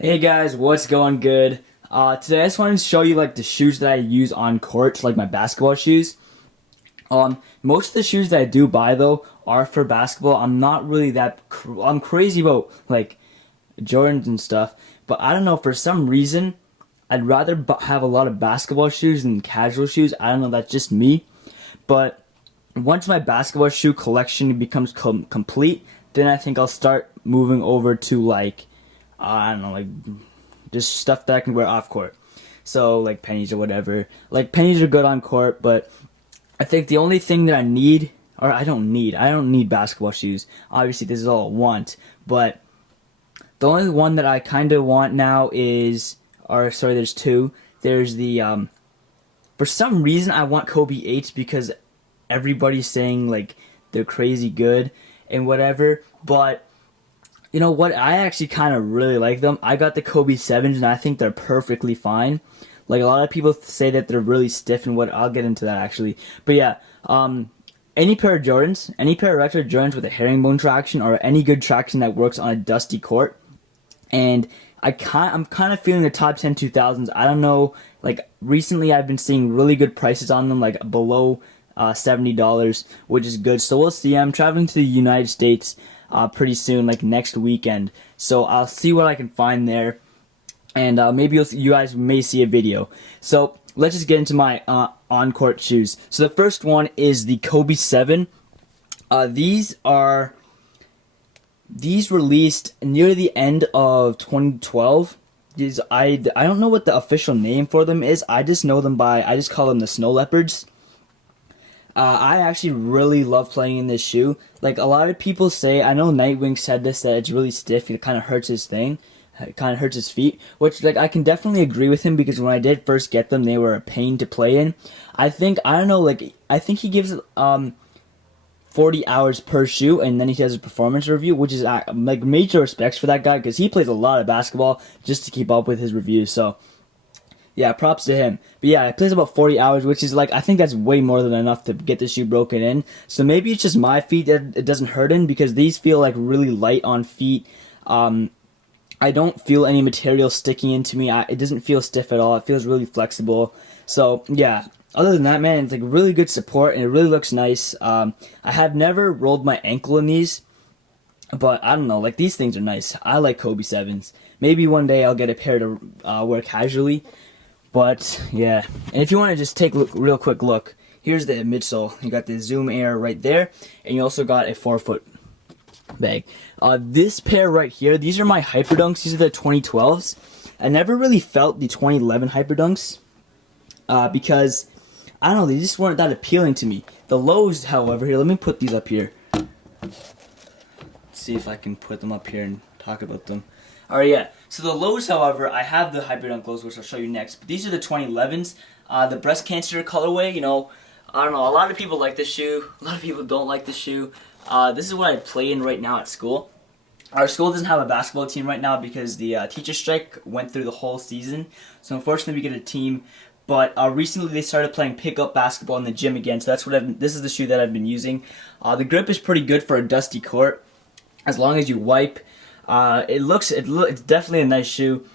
Hey guys, what's going good? Today I just wanted to show you like the shoes that I use on court, like my basketball shoes. Most of the shoes that I do buy though are for basketball. I'm not really I'm crazy about like Jordans and stuff, but I don't know, for some reason I'd rather have a lot of basketball shoes than casual shoes. I don't know, that's just me. But once my basketball shoe collection becomes complete, then I think I'll start moving over to like I don't know, like just stuff that I can wear off court. So like pennies or whatever. Like pennies are good on court, but I think the only thing that I don't need basketball shoes. Obviously, this is all I want, but the only one that I kind of want now is, or sorry, there's two. There's the for some reason I want Kobe 8s because everybody's saying like they're crazy good and whatever, but you know what? I actually kind of really like them. I got the Kobe 7s and I think they're perfectly fine. Like a lot of people say that they're really stiff and what I'll get into that actually. But yeah, any pair of Jordans, any pair of retro Jordans with a herringbone traction or any good traction that works on a dusty court. And I'm kind of feeling the top 10 2000s. I don't know, like recently I've been seeing really good prices on them, like below $70, which is good. So we'll see. I'm traveling to the United States pretty soon, like next weekend. So I'll see what I can find there, and maybe you guys may see a video. So let's just get into my on-court shoes. So the first one is the Kobe 7. These released near the end of 2012. I don't know what the official name for them is. I just call them the Snow Leopards. I actually really love playing in this shoe. Like a lot of people say, I know Nightwing said this, that it's really stiff. It kind of hurts his thing. It kind of hurts his feet, which like I can definitely agree with him because when I did first get them, they were a pain to play in. I think he gives 40 hours per shoe, and then he does a performance review, which is like major respects for that guy because he plays a lot of basketball just to keep up with his reviews. So yeah, props to him. But yeah, it plays about 40 hours, which is like, I think that's way more than enough to get the shoe broken in. So maybe it's just my feet that it doesn't hurt in because these feel like really light on feet. I don't feel any material sticking into me. It doesn't feel stiff at all. It feels really flexible. So yeah, other than that, man, it's like really good support and it really looks nice. I have never rolled my ankle in these, but I don't know, like these things are nice. I like Kobe 7s. Maybe one day I'll get a pair to wear casually. But yeah, and if you want to just take a real quick look, here's the midsole. You got the Zoom Air right there, and you also got a 4-foot bag. This pair right here, these are my Hyperdunks. These are the 2012s. I never really felt the 2011 Hyperdunks because, I don't know, they just weren't that appealing to me. The lows, however, here, let me put these up here. Let's see if I can put them up here and talk about them. Alright, yeah. So the lows, however, I have the Hyperdunk lows, which I'll show you next. But these are the 2011s. The breast cancer colorway, you know, I don't know, a lot of people like this shoe. A lot of people don't like this shoe. This is what I play in right now at school. Our school doesn't have a basketball team right now because the teacher strike went through the whole season. So unfortunately we get a team. But recently they started playing pickup basketball in the gym again. So this is the shoe that I've been using. The grip is pretty good for a dusty court. As long as you wipe. It's definitely a nice shoe.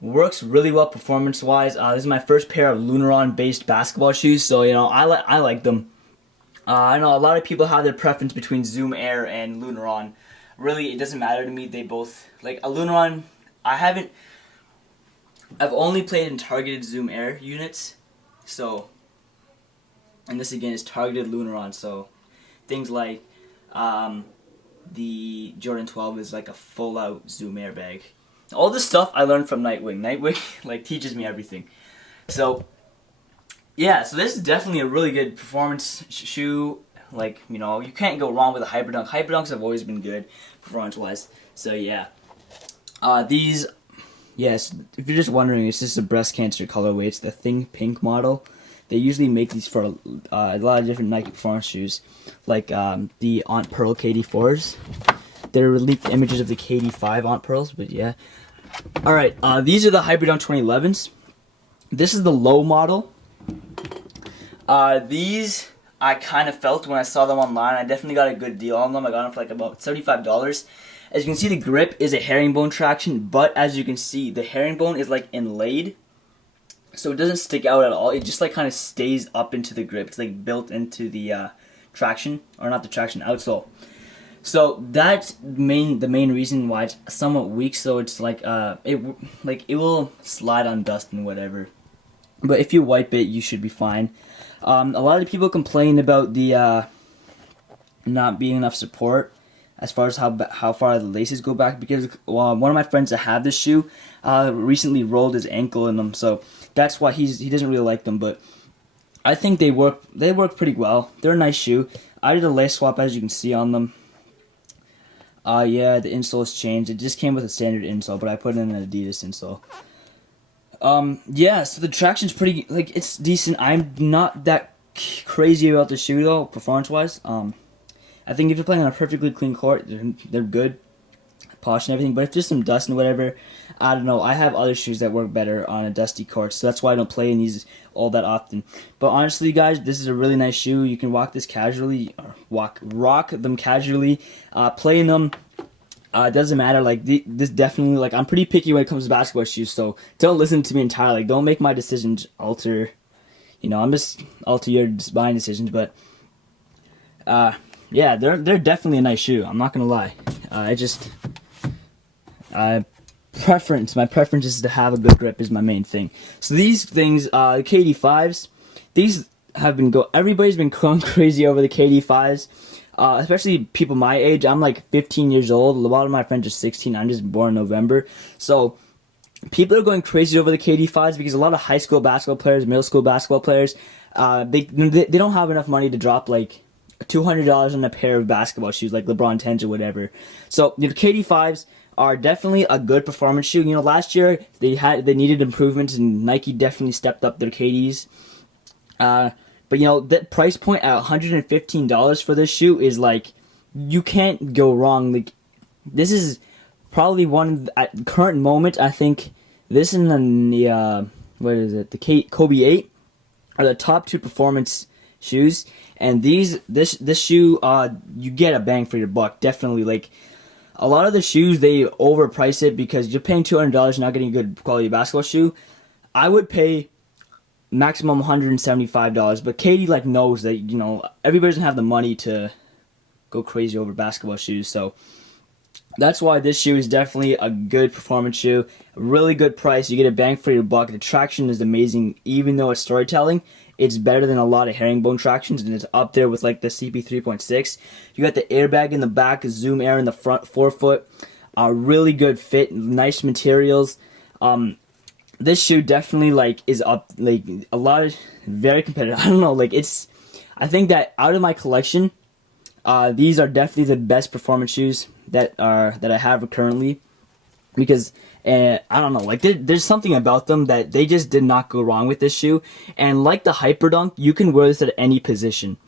Works really well performance-wise. This is my first pair of Lunaron-based basketball shoes, so you know I like them. I know a lot of people have their preference between Zoom Air and Lunaron. Really, it doesn't matter to me. They both like a Lunaron. I've only played in targeted Zoom Air units, so and this again is targeted Lunaron. So things like the Jordan 12 is like a full-out Zoom Air bag. All this stuff I learned from Nightwing. Nightwing like teaches me everything. So yeah, so this is definitely a really good performance shoe. Like, you know, you can't go wrong with a Hyperdunk. Hyperdunks have always been good performance-wise. So yeah, these, yes, if you're just wondering, it's just a breast cancer colorway. It's the Thing Pink model. They usually make these for a lot of different Nike performance shoes, like the Aunt Pearl KD4s. There are leaked images of the KD5 Aunt Pearls, but yeah. Alright, these are the Hyperdunk 2011s. This is the low model. These I kind of felt when I saw them online. I definitely got a good deal on them. I got them for like about $75. As you can see, the grip is a herringbone traction, but as you can see, the herringbone is like inlaid, so it doesn't stick out at all. It just like kind of stays up into the grip. It's like built into the traction, or not the traction, outsole. So that's the main reason why it's somewhat weak. So it's like it will slide on dust and whatever. But if you wipe it, you should be fine. A lot of people complain about the not being enough support as far as how far the laces go back, because one of my friends that have this shoe recently rolled his ankle in them, so that's why he doesn't really like them. But I think they work pretty well. They're a nice shoe. I did a lace swap, as you can see on them. Yeah, the insole's changed. It just came with a standard insole, but I put in an Adidas insole. Yeah, so the traction's pretty, like, it's decent. I'm not that crazy about the shoe, though, performance-wise. I think if you're playing on a perfectly clean court, they're good, polished and everything. But if there's some dust and whatever, I don't know. I have other shoes that work better on a dusty court, so that's why I don't play in these all that often. But honestly, guys, this is a really nice shoe. You can walk this casually, or rock them casually, play in them. It doesn't matter. Like this, definitely. Like, I'm pretty picky when it comes to basketball shoes, so don't listen to me entirely. Like, don't make my decisions alter. You know, I'm just alter your buying decisions, but yeah, they're definitely a nice shoe. I'm not gonna lie. My preference is to have a good grip is my main thing. So these things, KD5s, these have been everybody's been going crazy over the KD5s, especially people my age. I'm like 15 years old. A lot of my friends are 16. I'm just born in November, so people are going crazy over the KD5s because a lot of high school basketball players, middle school basketball players, they don't have enough money to drop like $200 on a pair of basketball shoes like LeBron 10s or whatever. So the KD5s are definitely a good performance shoe. You know, last year they needed improvements, and Nike definitely stepped up their KDs. But you know, that price point at $115 for this shoe is like, you can't go wrong. Like, this is probably one at the current moment. I think this and the the Kobe 8 are the top two performance shoes. And this shoe, you get a bang for your buck, definitely. Like, a lot of the shoes, they overprice it because you're paying $200, not getting a good quality basketball shoe. I would pay maximum $175, but Katie like knows that, you know, everybody doesn't have the money to go crazy over basketball shoes, so that's why this shoe is definitely a good performance shoe. A really good price. You get a bang for your buck. The traction is amazing. Even though it's storytelling, it's better than a lot of herringbone tractions, and it's up there with like the CP3.6. You got the airbag in the back, Zoom Air in the front forefoot. Really good fit, nice materials. This shoe definitely like is up, like a lot of very competitive. I don't know, like I think that out of my collection, these are definitely the best performance shoes that I have currently, because I don't know, like there's something about them that they just did not go wrong with this shoe. And like the Hyperdunk, you can wear this at any position.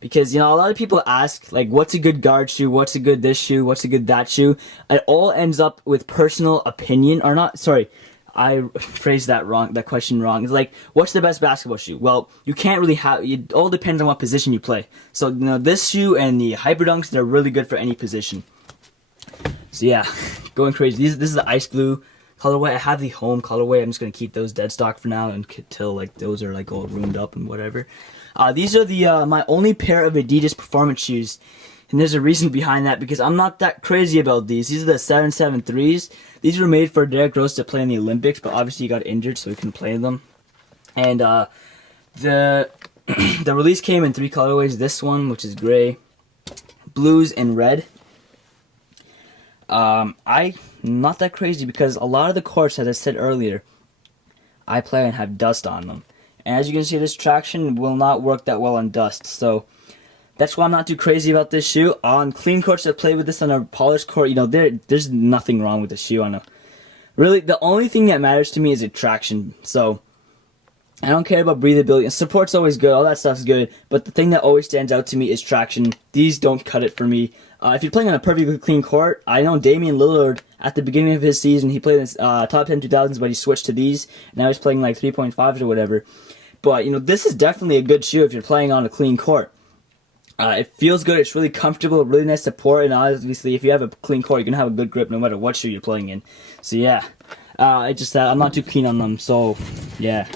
Because, you know, a lot of people ask, like, what's a good guard shoe? What's a good this shoe? What's a good that shoe? It all ends up with personal opinion, or not, sorry, I phrased that question wrong. It's like, what's the best basketball shoe? Well, you can't really it all depends on what position you play. So, you know, this shoe and the Hyperdunks, they're really good for any position. So yeah, going crazy. This is the ice blue colorway. I have the home colorway. I'm just going to keep those dead stock for now until like those are like all ruined up and whatever. These are my only pair of Adidas performance shoes, and there's a reason behind that, because I'm not that crazy about these. These are the 773s. These were made for Derrick Rose to play in the Olympics, but obviously he got injured, so he couldn't play in them. And the release came in 3 colorways. This one, which is gray, blues, and red. I'm not that crazy because a lot of the courts, as I said earlier, I play and have dust on them. And as you can see, this traction will not work that well on dust. So that's why I'm not too crazy about this shoe. On clean courts that play with this on a polished court, you know, there's nothing wrong with the shoe. Really, the only thing that matters to me is the traction. So I don't care about breathability. Support's always good. All that stuff's good. But the thing that always stands out to me is traction. These don't cut it for me. If you're playing on a perfectly clean court, I know Damian Lillard, at the beginning of his season, he played in top 10 2000s, but he switched to these. And now he's playing like 3.5s or whatever. But, you know, this is definitely a good shoe if you're playing on a clean court. It feels good. It's really comfortable, really nice support, and obviously, if you have a clean core, you're gonna have a good grip no matter what shoe you're playing in. So yeah, it just I'm not too keen on them. So yeah,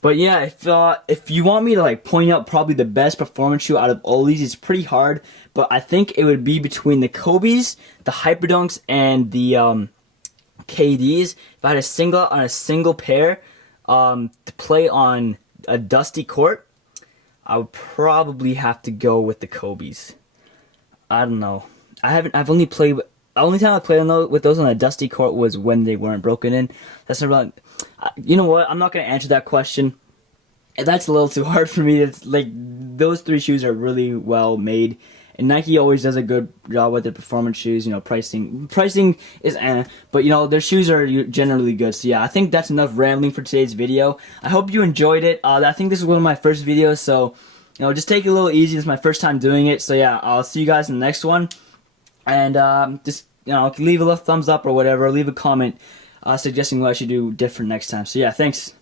but yeah, if you want me to like point out probably the best performance shoe out of all these, it's pretty hard. But I think it would be between the Kobe's, the Hyperdunks, and the KDs. If I had a single pair to play on a dusty court, I would probably have to go with the Kobe's. I don't know. I've only played. The only time I played with those on a dusty court was when they weren't broken in. That's not really. You know what? I'm not gonna answer that question. That's a little too hard for me. It's like those three shoes are really well made, and Nike always does a good job with their performance shoes. You know, pricing is but you know their shoes are generally good. So yeah, I think that's enough rambling for today's video. I hope you enjoyed it. I think this is one of my first videos, so you know, just take it a little easy. It's my first time doing it, so yeah, I'll see you guys in the next one. And just you know, leave a little thumbs up or whatever. Leave a comment suggesting what I should do different next time. So yeah, thanks.